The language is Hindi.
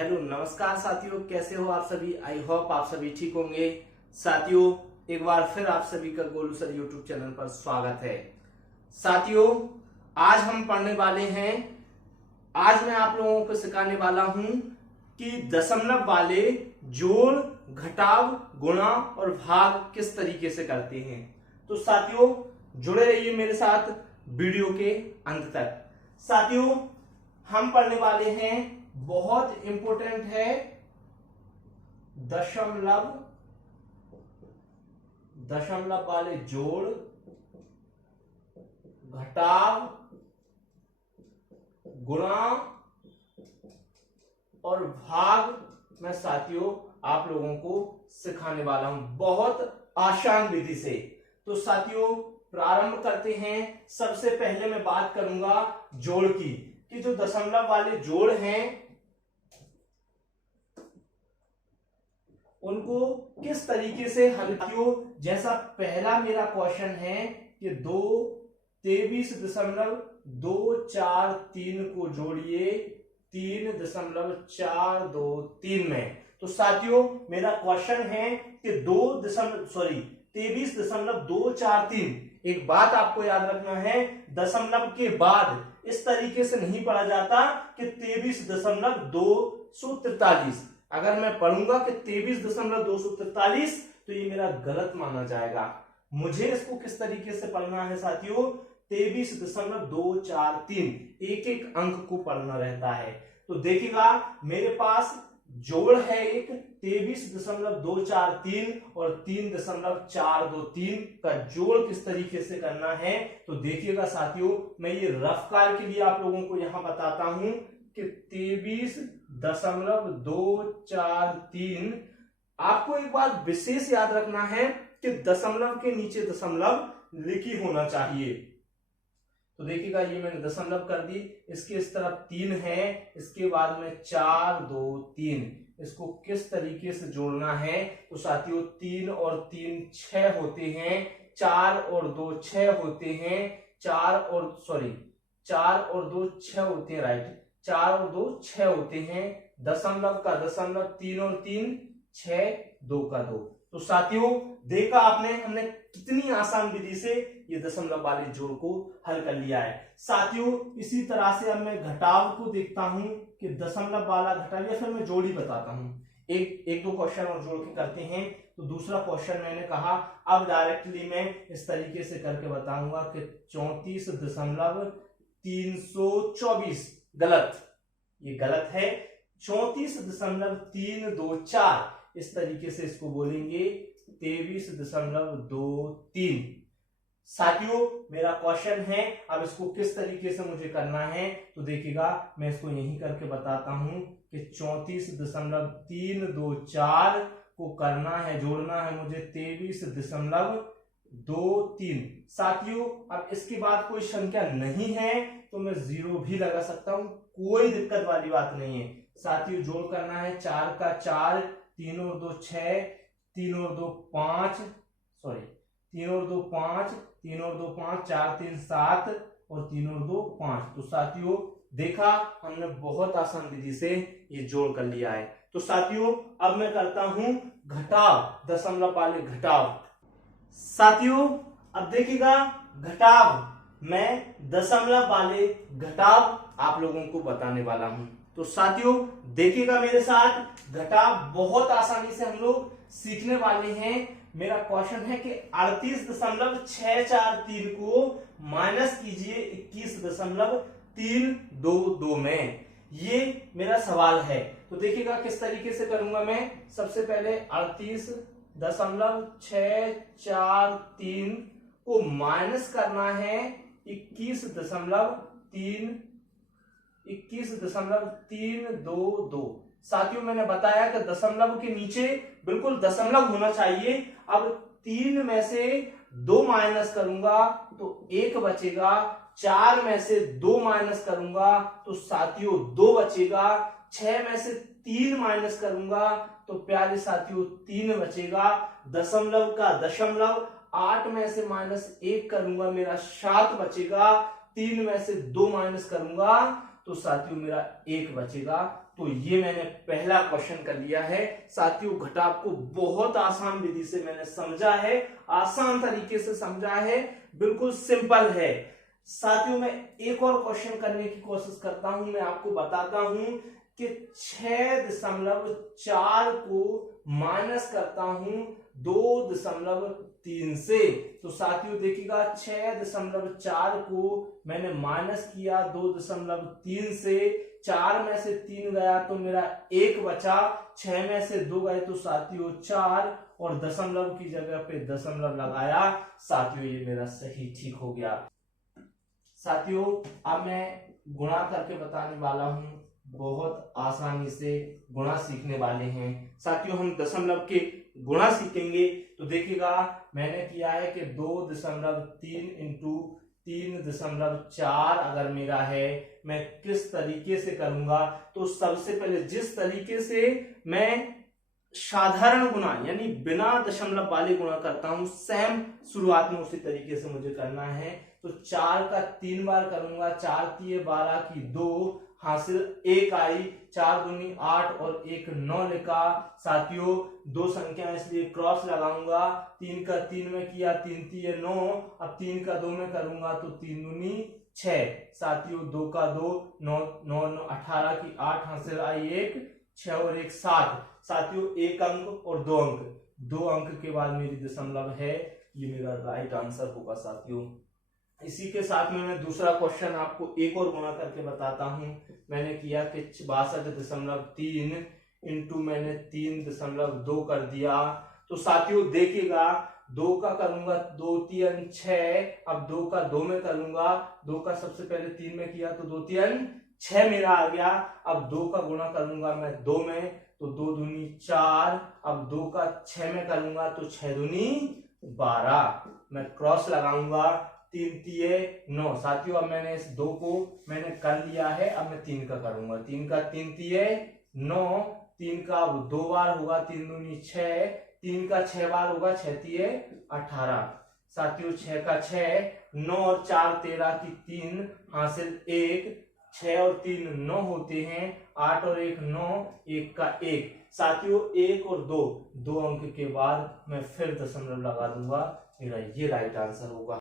हेलो नमस्कार साथियों, कैसे हो आप सभी। आई होप आप सभी ठीक होंगे। साथियों, एक बार फिर आप सभी का गोलू सर यूट्यूब चैनल पर स्वागत है। साथियों, आज हम पढ़ने वाले हैं, आज मैं आप लोगों को सिखाने वाला हूं कि दशमलव वाले जोड़, घटाव, गुणा और भाग किस तरीके से करते हैं। तो साथियों, जुड़े रहिए मेरे साथ वीडियो के अंत तक। साथियों, हम पढ़ने वाले हैं, बहुत इंपॉर्टेंट है, दशमलव वाले जोड़, घटाव, गुणा और भाग मैं साथियों आप लोगों को सिखाने वाला हूं बहुत आसान विधि से। तो साथियों, प्रारंभ करते हैं। सबसे पहले मैं बात करूंगा जोड़ की, कि जो दशमलव वाले जोड़ हैं उनको किस तरीके से हल किया। जैसा पहला मेरा क्वेश्चन है कि 23.243 को जोड़िए 3.423 में। तो साथियों, मेरा क्वेश्चन है कि 23.243। एक बात आपको याद रखना है, दशमलव के बाद इस तरीके से नहीं पढ़ा जाता कि 23.243। अगर मैं पढ़ूंगा कि 23.243 तो ये मेरा गलत माना जाएगा। मुझे इसको किस तरीके से पढ़ना है साथियों, 23.243, एक एक अंक को पढ़ना रहता है। तो देखिएगा, मेरे पास जोड़ है एक 23.243 और 3.423 का जोड़ किस तरीके से करना है। तो देखिएगा साथियों, मैं ये रफ कार के लिए आप लोगों को यहां बताता हूं कि 23.243। आपको एक बात विशेष याद रखना है कि दशमलव के नीचे दशमलव लिखी होना चाहिए। तो देखिएगा, ये मैंने दशमलव कर दी, इसके इस तरफ 3 है, इसके बाद में 4 2 3। इसको किस तरीके से जोड़ना है। तो साथियों, 3 और 3 6 होते हैं, 4 और 2 6 होते हैं, 4 और 2 6 होते हैं, राइट, 4 और 2 6 होते हैं। दशमलव का दशमलव, 3 और 3 6, 2 का 2। तो साथियों, देखा आपने, हमने कितनी आसान विधि से ये दशमलव वाले जोड़ को हल कर लिया है। साथियों, इसी तरह से अब मैं घटाव को देखता हूं कि दशमलव वाला घटाव, या फिर मैं जोड़ ही बताता हूं। एक दो क्वेश्चन और जोड़ के करते हैं। तो दूसरा क्वेश्चन मैंने कहा, अब डायरेक्टली मैं इस तरीके से करके बताऊंगा कि 34.324, गलत, ये गलत है। 34.324, इस तरीके से इसको बोलेंगे 23.23। साथियों, मेरा क्वेश्चन है, अब इसको किस तरीके से मुझे करना है। तो देखिएगा, मैं इसको यही करके बताता हूं कि 34.324 को करना है, जोड़ना है मुझे 23.23। साथियों, अब इसके बाद कोई संख्या नहीं है तो मैं 0 भी लगा सकता हूं, कोई दिक्कत वाली बात नहीं है। साथियों, जोड़ करना है 4 का 4, 3 और 2 6, 3 और 2 5, 3 और 2 5, 3 और 2 5, 4 3 7 और 3 और 2 5। तो साथियों, देखा, हमने बहुत आसान विधि से ये जोड़ कर लिया है। तो साथियों, अब मैं करता हूं घटाव, दशमलव वाले घटाव। साथियों, अब देखिएगा, घटाव, मैं दशमलव वाले घटाव आप लोगों को बताने वाला हूं। तो साथियों, देखिएगा मेरे साथ, घटाव बहुत आसानी से हम लोग सीखने वाले हैं। मेरा क्वेश्चन है कि 38.643 को माइनस कीजिए 21.322 में। ये मेरा सवाल है। तो देखिएगा किस तरीके से करूंगा मैं। सबसे पहले 38.643 को माइनस करना है 21.322। साथियों, मैंने बताया कि दशमलव के नीचे बिल्कुल दशमलव होना चाहिए। अब 3 में से 2 माइनस करूंगा तो 1 बचेगा, 4 में से 2 माइनस करूंगा तो साथियों 2 बचेगा, 6 में से 3 माइनस करूंगा तो प्यारे साथियों 3 बचेगा। दशमलव का दशमलव, 8 में से -1 करूंगा, मेरा 7 बचेगा, 3 में से 2 माइनस करूंगा तो साथियों मेरा 1 बचेगा। तो ये मैंने पहला क्वेश्चन कर लिया है। साथियों घटाव को बहुत आसान विधि से मैंने समझा है, आसान तरीके से समझा है, बिल्कुल सिंपल है। साथियों मैं एक और क्वेश्चन करने की कोशिश करता हूं। मैं आपको बताता हूं कि 6.4 को माइनस करता हूं 2.3 से। तो साथियों देखिएगा 6.4 को मैंने माइनस किया 2.3 से, 4 में से 3 गया तो मेरा 1 बचा, 6 में से 2 गए तो साथियों 4, और दशमलव की जगह पे दशमलव लगाया। साथियों ये मेरा सही ठीक हो गया। साथियों अब मैं गुणा करके बताने वाला हूं, बहुत आसानी से गुणा सीखने वाले हैं। साथियों हम दशमलव के गुणा सीखेंगे। तो देखिएगा मैंने किया है कि 2.3 इंटू 3.4 अगर मेरा है, मैं किस तरीके से करूंगा। तो सबसे पहले जिस तरीके से मैं साधारण गुणा यानी बिना दशमलव वाले गुणा करता हूं, सेम शुरुआत में उसी तरीके से मुझे करना है। तो 4 का 3 बार करूंगा, 4 तिये 12 की 2, हासिल 1 आई, 4 दूनी 8 और 1 9 लिखा। साथियों दो संख्या इसलिए क्रॉस लगाऊंगा, 3 का 3 में किया, 3 तिये 9, अब 3 का 2 में करूंगा तो 3 दूनी 6। साथियों 2 का 2 9 9 9 18 की 8, हासिल आई 1, 6 और 1 7। साथियों 1 अंक और 2 अंक, 2 अंक के बाद मेरी दशमलव है, ये मेरा राइट आंसर होगा। साथियों इसी के साथ में मैं दूसरा क्वेश्चन आपको एक और गुणा करके बताता हूं। मैंने किया कि 62.3 इंटू मैंने 3.2 कर दिया। तो साथियों देखिएगा 2 का करूंगा 2 3 6, अब 2 का 2 में करूंगा, 2 का सबसे पहले 3 में किया तो 2 3 6 मेरा आ गया। अब 2 का गुणा करूंगा मैं 2 में, तो 2 दूनी 4, अब 2 का 6 में करूंगा तो 6 दूनी 12, मैं क्रॉस लगाऊंगा, 3 तिये 9। साथियों अब मैंने इस 2 को मैंने कर लिया है, अब मैं 3 का करूंगा, 3 का 3 तिये 9, 3 का 2 बार होगा, 3 दूनी 6, 3 का 6 बार होगा, 6 तिये 18। साथियों 6 का 6, 9 और 4 13 की 3, हासिल 1, 6 और 3 9 होते हैं, 8 और 1 9, 1 का 1। साथियों 1 और 2 अंक के बाद मैं फिर दशमलव लगा दूंगा, मेरा ये राइट आंसर होगा।